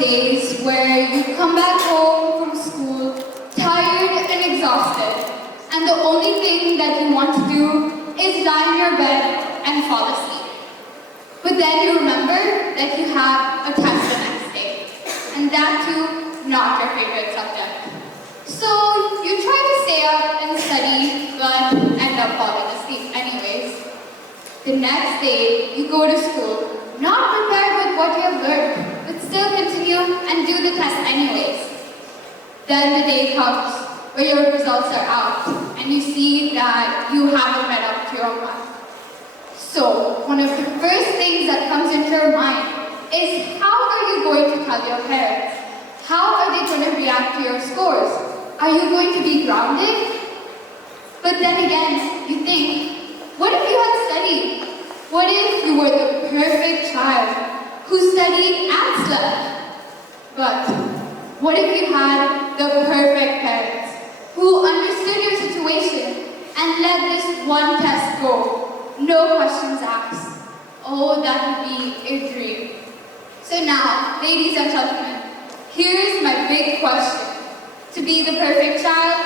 days where you come back home from school tired and exhausted, and the only thing that you want to do is lie in your bed and fall asleep. But then you remember that you have a test the next day, and that too, not your favorite subject. So you try to stay up and study, but end up falling asleep anyways. The next day, you go to school, not prepared with what you have learned, but still continue and do the test anyways. Then the day comes where your results are out, and you see that you haven't met up to your mark. So, one of the first things that comes into your mind is, how are you going to tell your parents? How are they going to react to your scores? Are you going to be grounded? But then again, you think, what if you had studied? What if you were the perfect child who studied and slept? But what if you had the perfect parents who understood your situation and let this one test go? No questions asked. Oh, that would be a dream. So now, ladies and gentlemen, here's my big question. To be the perfect child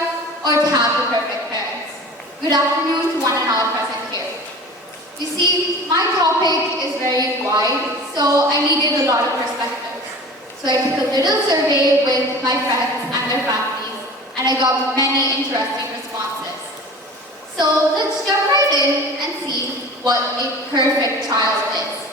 or to have the perfect parents? Good afternoon to one and all present here. You see, my topic is very wide, so I needed a lot of perspectives. So I took a little survey with my friends and their families, and I got many interesting responses. So let's jump right in and see what a perfect child is.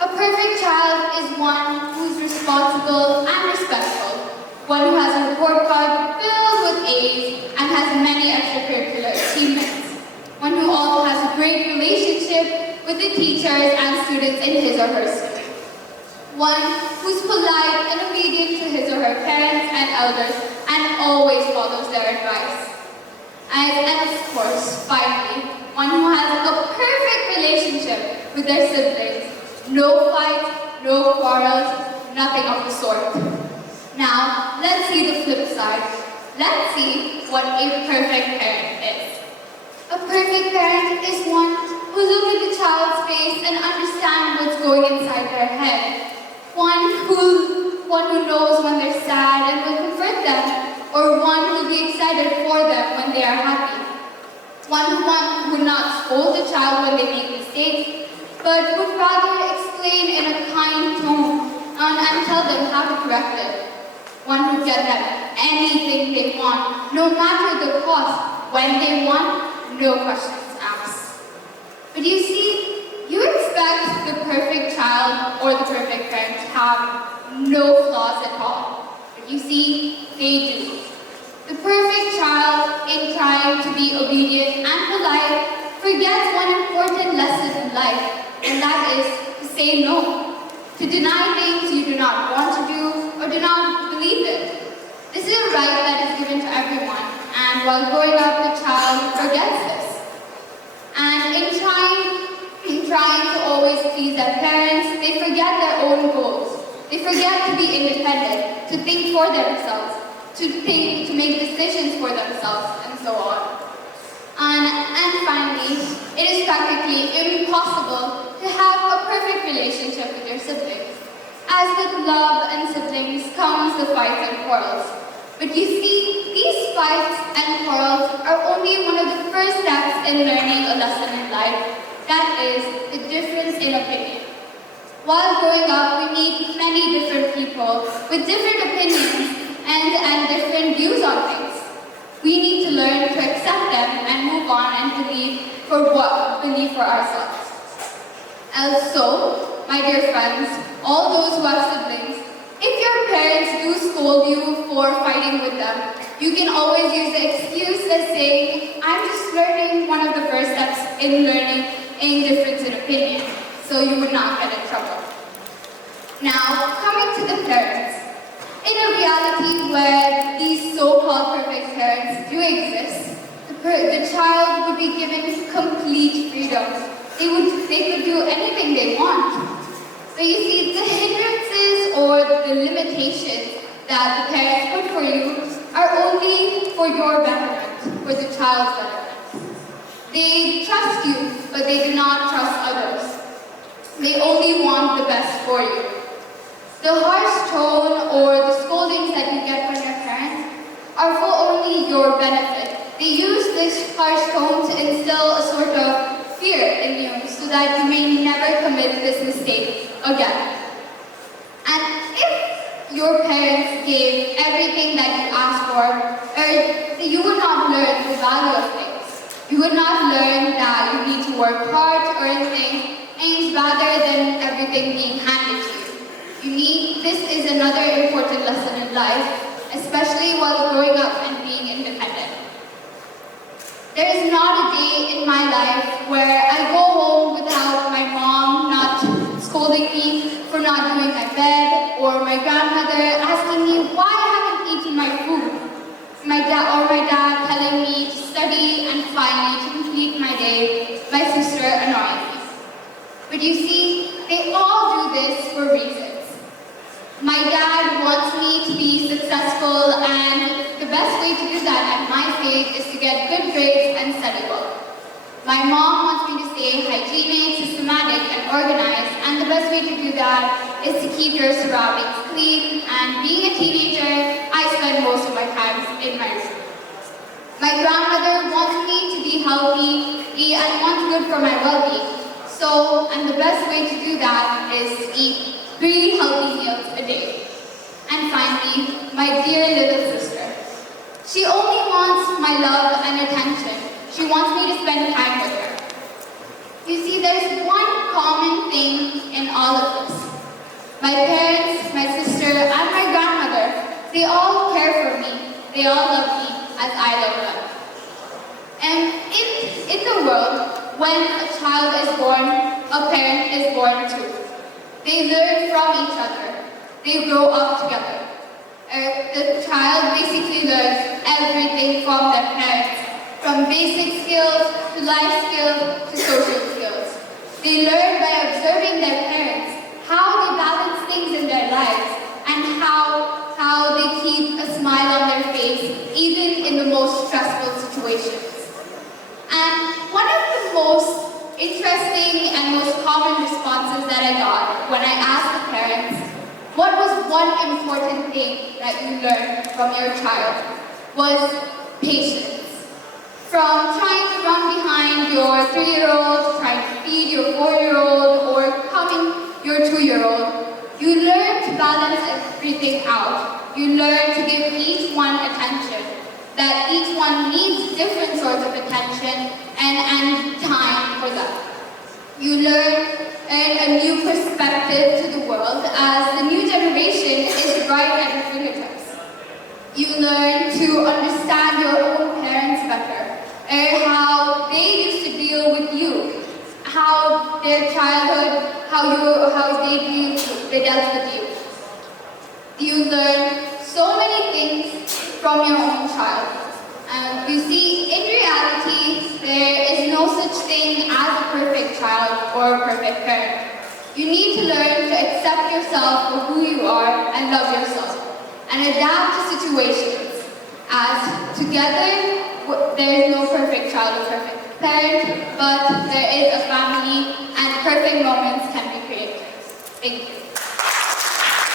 A perfect child is one who is responsible and respectful, one who has a report card filled with A's and has many extracurricular achievements, one who also has a great relationship with the teachers and students in his or her school, one who's polite and obedient to his or her parents and elders and always follows their advice. And of course, finally, one who has a perfect relationship with their siblings. No fights, no quarrels, nothing of the sort. Now, let's see the flip side. Let's see what a perfect parent is. A perfect parent is one who looks at the child's face and understands what's going inside their head. One who knows when they're sad and will comfort them, or one who will be excited for them when they are happy. One who would not scold the child when they make mistakes, but would rather explain in a kind tone and tell them how to correct it. One who get them anything they want, no matter the cost, when they want, no questions asked. But you see, you expect the perfect child or the perfect parent to have no flaws at all. But you see, they do. The perfect child, in trying to be obedient and polite, forgets one important lesson in life, and that is to say no. To deny things you do not want to do or do not believe in. This is a right that is given to everyone, and while growing up, the child forgets this. And in trying to always please their parents, they forget their own goals. They forget to be independent, to think for themselves, to make decisions for themselves, and so on. And finally, it is practically impossible to have a perfect relationship with your siblings. As with love and siblings comes the fights and quarrels. But you see, these fights and quarrels are only one of the first steps in learning a lesson in life. That is, the difference in opinion. While growing up, we meet many different people with different opinions and different views on things. We need to learn to accept them and move on and believe for ourselves. Also, my dear friends, all those who have siblings, if your parents do scold you for fighting with them, you can always use the excuse as saying, I'm just learning one of the first steps in learning a difference in opinion, so you would not get in trouble. Now, coming to the parents. In a reality where these so-called perfect parents do exist, the child would be given complete freedom. They could do anything they want. But you see, the hindrances or the limitations that the parents put for you are only for your betterment, for the child's betterment. They trust you, but they do not trust others. They only want the best for you. The harsh tone or the scoldings that you get from your parents are for only your benefit. They use this harsh tone to instill a sort of fear in you so that you may never commit this mistake again. And if your parents gave everything that you asked for, you would not learn the value of things. You would not learn that you need to work hard to earn things rather than everything being handed to you. This is another important lesson in life, especially while growing up and being independent. There is not a day in my life where I go home without my mom not scolding me for not doing my bed, or my grandmother asking me why I haven't eaten my food. My dad telling me to study and finally to complete my day, my sister annoying me. But you see, they all do this for reasons. My dad wants me to be successful, and the best way to do that at my stage is to get good grades and study well. My mom wants me to stay hygienic, systematic, and organized, and the best way to do that is to keep your surroundings clean, and being a teenager, I spend most of my time in my room. My grandmother wants me to be healthy and wants good for my well-being. And the best way to do that is to eat 3 healthy meals a day. And finally, my dear little sister. She only wants my love and attention. She wants me to spend time with her. You see, there's one common thing in all of this. My parents, my sister, and my grandmother, they all care for me. They all love me as I love them. And in the world, when a child is born, a parent is born too. They learn from each other. They grow up together. The child basically learns everything from their parents, from basic skills to life skills to social skills. They learn by observing their parents, how they balance things in their lives, and how they keep a smile on their face, even in the most stressful situations. And one of the most interesting and most common responses that I got when I asked the parents, what was one important thing that you learned from your child, was patience. From trying to run behind your 3-year-old, to trying to feed your 4-year-old, or calming your 2-year-old, you learn to balance everything out. You learn to give each one attention, that each one needs different sorts of attention and time for that. You learn a new perspective to the world as the new generation is right at your fingertips. You learn to understand your own parents better, how they used to deal with you, how their childhood, how they dealt with you. You learn so many things from your own child. You see, in reality, there is no such thing as a perfect child or a perfect parent. You need to learn to accept yourself for who you are and love yourself, and adapt to situations. As together, there is no perfect child or perfect parent, but there is a family, and perfect moments can be created. Thank you.